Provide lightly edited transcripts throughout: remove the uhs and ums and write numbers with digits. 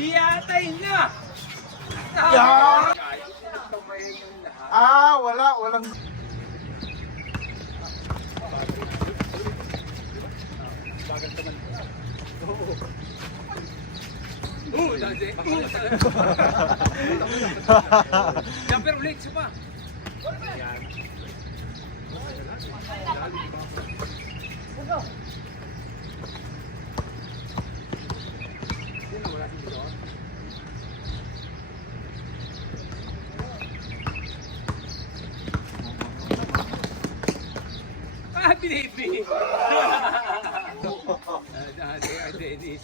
Iyatay na! Yan! Walang... Dati. Jumper ulit, isa pa. Baby! Dennis.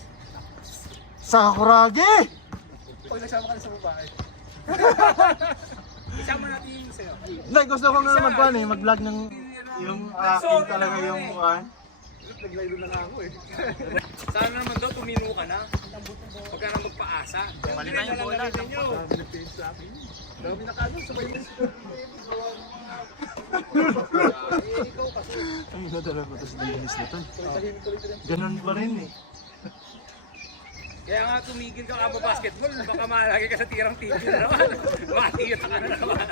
Sakuragi! Pag nagsama ka na sa babae. Isama natin yung sa'yo. Hindi, gusto ko nga mag-vlog ng yung akin talaga yung Nag-live na nga ako eh. Sana naman daw tumino ka na. Huwag ka na magpaasa. Mali na yung bola. Dami nag-page sa akin. Dami na kano, sabay mo. Ikaw kasi. Ang nadala ko ito sa Dennis na to. Ganun pa rin eh. Kaya nga tumigil ka basketball, baka malagi ka sa tirang tigil na naman. Matiyot ka na naman.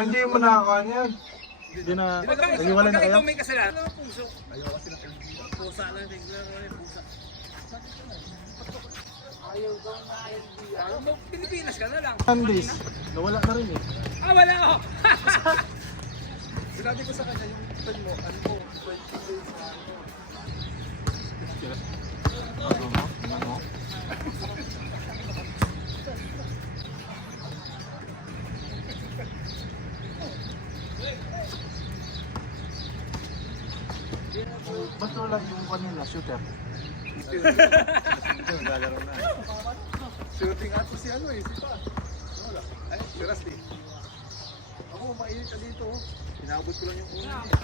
Hindi mo nakakakuha niyan. Hindi na, nag-iwalay na kayo? Ikaw may kasalanan. Ano puso? Ayaw kasi ng pusa lang, tignan mo yung pusa. Ayaw daw na ayaw. Pilipinas ka na lang. Sundays, nawala na rin eh. Wala ako! Sinabi ko sa kanya yung pen mo, ano mo, 20 days na Ano? Ba't wala yung kanila, shooter? Naglalaro na. Shooting ato si ano eh, si Pa. Wala. Ay, si Rusty. Ako, mainit ka dito. Inabot ko lang yung una niya.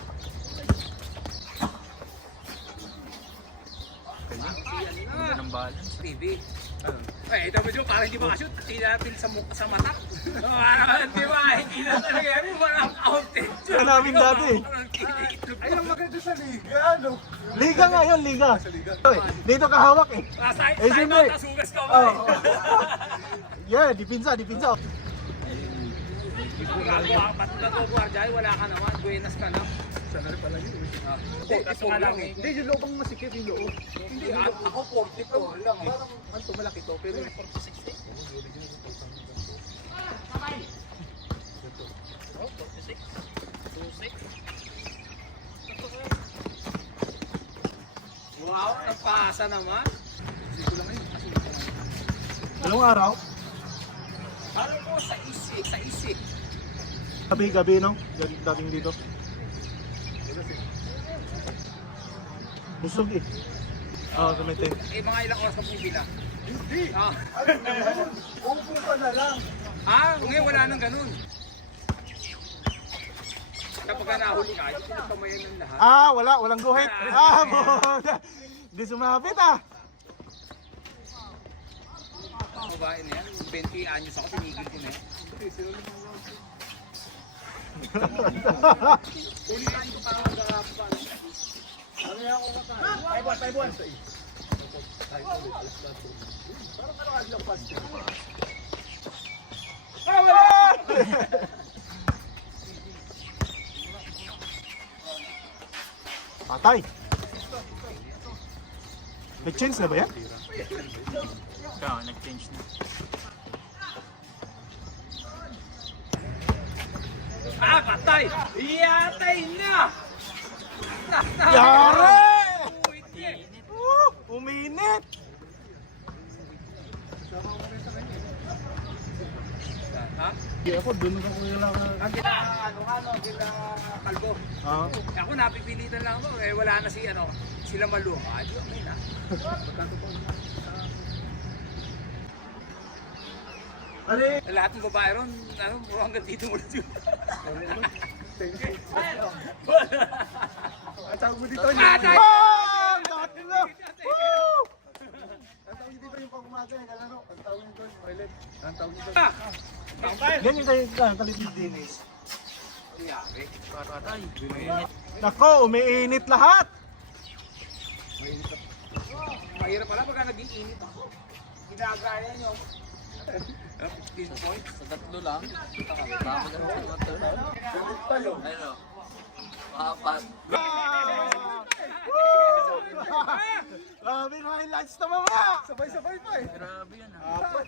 Ganda ng balance. TV. Ay, ito medyo parang hindi makashoot. Hindi natin sa mata. Di ba? Hindi na talaga yan. Walang outage. Kaya namin dati. Ay, ang maganda sa liga, ano? Liga nga yun, liga. Sa liga. Dito kahawak eh. Sa'yo siyempre. ba? Tasugas ka ba? Oh. Yeah, dipinsa. Wala ka naman. Buenas ka na. Sana rin pala yun. Kaso nga lang eh. Hindi, yung loobang masikip yung loob. Hindi, ako 44 lang eh. Parang tumalaki to, pero yung 46 eh. Wow, napasa naman. Siko lang ngayon. Dalawang araw, Parang ko sa isip. gabi-gabi no? Dating dito. Busog eh. Gamitin. Mga ilang oras ka pumipila? Hindi! Ah, Upo ka na lang! ngayon wala nang ganun. Kapag nahuli ka, yung pinagpamayan ng lahat. Walang guhit. Boda. Di sumabit ah. Babae na yan, 20 anyos ako, tinigil ko na yan. Huli na yung tawag na rapan. Ano yan ako kata? 5-1. Parang ano lang pas. Patay. Nag-change na ba yan? Ikaw, nag-change na. Patay! Iyatay na! Yare! Uminit! Ha? Hindi ako, dun ako kailangan. Ang kila, kila kalbo. Ako napipilitan lang ako, wala na sila Malu. Di okay na. Lahat ng babae ron, hanggang dito mo lang siguro. Ang tawag mo dito Patay! Bang! Dati na! Woo! Ang tawag dito yung pang-umaga yung kalaro. Ang tawag nito yung toilet. Ang tawag nito. Ganyan tayo kalit ni Dennis. Patay. Nako, umiinit lahat! Mahirap pala pagka nag-iinit ako. Ginagaya nyo. 15 points. Sa tatlo lang. Tama na sa mga third. Ayun o. Apat. Grabe yung highlights na mga! Sabay-sabay pa eh. Grabe yan ah. Apat.